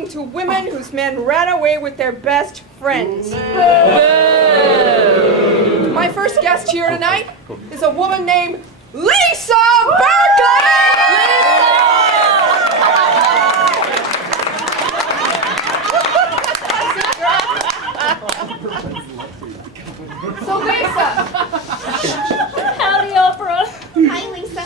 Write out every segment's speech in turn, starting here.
talking to women whose men ran away with their best friends. My first guest here tonight is a woman named Lisa Berkeley! So Lisa. Howdy, Opera. Hi, Lisa.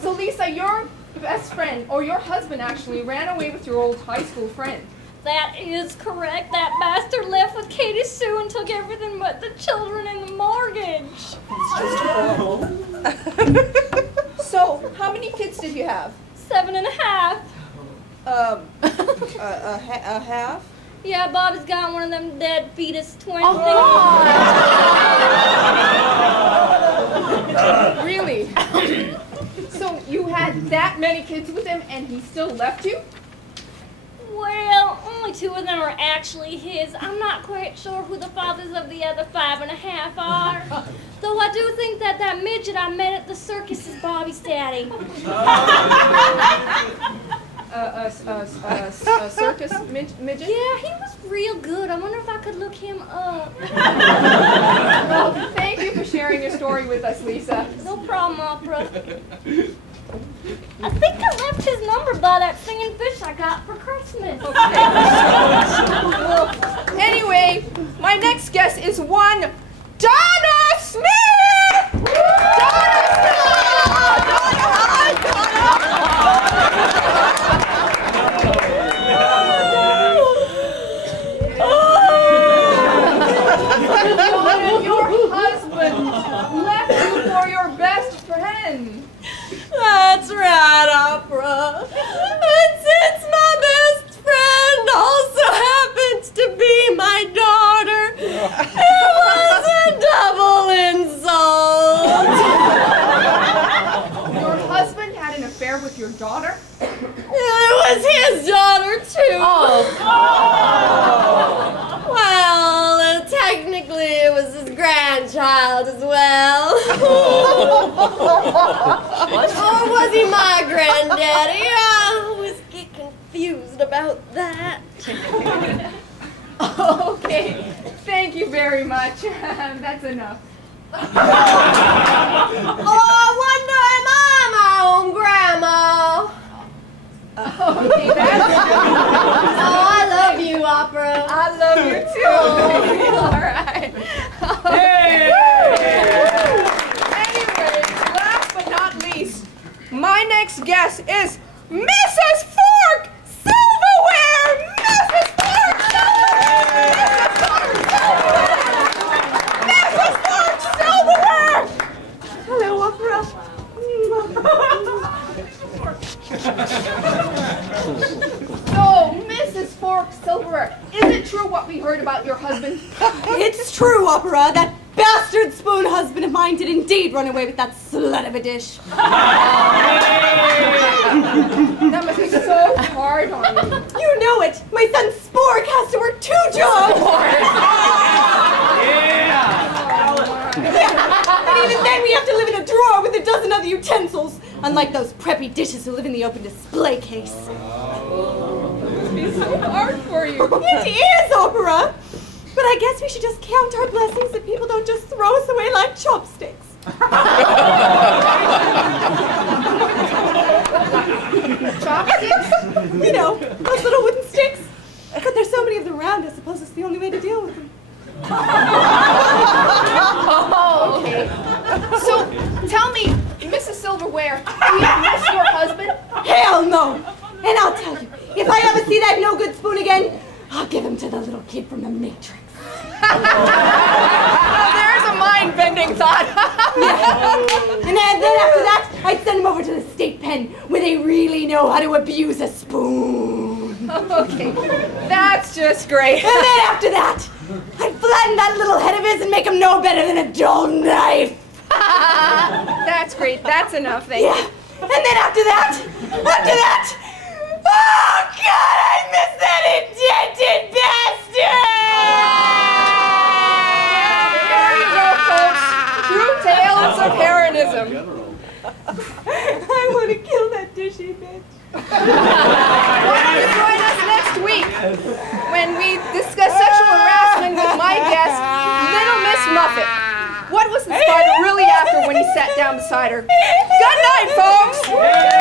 So Lisa, your best friend, or your husband actually, ran away with your old high school friend. That is correct. That bastard left with Katie Sue and took everything but the children and the mortgage. It's just horrible. So, how many kids did you have? 7.5. A half? Yeah, Bobby's got one of them dead fetus twins. Really? So you had that many kids with him and he still left you? Well, only 2 of them are actually his. I'm not quite sure who the fathers of the other 5.5 are. Though I do think that that midget I met at the circus is Bobby's daddy. A circus midget? Yeah, he was real good. I wonder if I could look him up. Well, thank you for sharing your story with us, Lisa. No problem, Opera. I think I left his number by that singing fish I got for Christmas. Okay. Well, anyway, my next guest is one Donna Smith! Donna Smith! Your husband left you for your best friend. That's right, Opera. And since my best friend also happens to be my daughter, it was a double insult. Your husband had an affair with your daughter? It was his daughter, too. Oh. Well, technically it was his grandchild as well. Or was he my granddaddy? I always get confused about that. Okay, thank you very much. That's enough. Oh, I wonder am I my own grandma? Okay, that's Oh, I love you, Opera. I love you too. All right. Anyway, last but not least, my next guest is Mrs. Fork Silverware! Mrs. Fork Silverware! Mrs. Fork Silverware! Hello, Opera. So, Mrs. Fork Silverware, is it true what we heard about your husband? It's true, Opera. That bastard spoon husband of mine did indeed run away with that slut of a dish. That must be so hard on you. You know it. My son Spork has to work 2 jobs. And even then we have to live in a drawer with a dozen other utensils, unlike those preppy dishes who live in the open display case. It must be so hard for you. It is, Opera. But I guess we should just count our blessings that people don't just throw us away like chopsticks. Chopsticks? You know, those little wooden sticks. But there's so many of them around, I suppose it's the only way to deal with them. Oh, okay. So, tell me, Mrs. Silverware, do you miss your husband? Hell no! And I'll tell you, if I ever see that no good spoon again, I'll give him to the little kid from the Matrix. There's a mind-bending thought. And then after that, I'd send him over to the state pen where they really know how to abuse a spoon. Okay, that's just great. And then after that, I'd flatten that little head of his and make him no better than a dull knife. That's great. That's enough. Thank you. And then after that, oh God, I miss that indented bastard! There you go, folks. True tales of Heronism. I want to kill that dishy bitch. Why don't you join us next week down beside her. Good night, folks!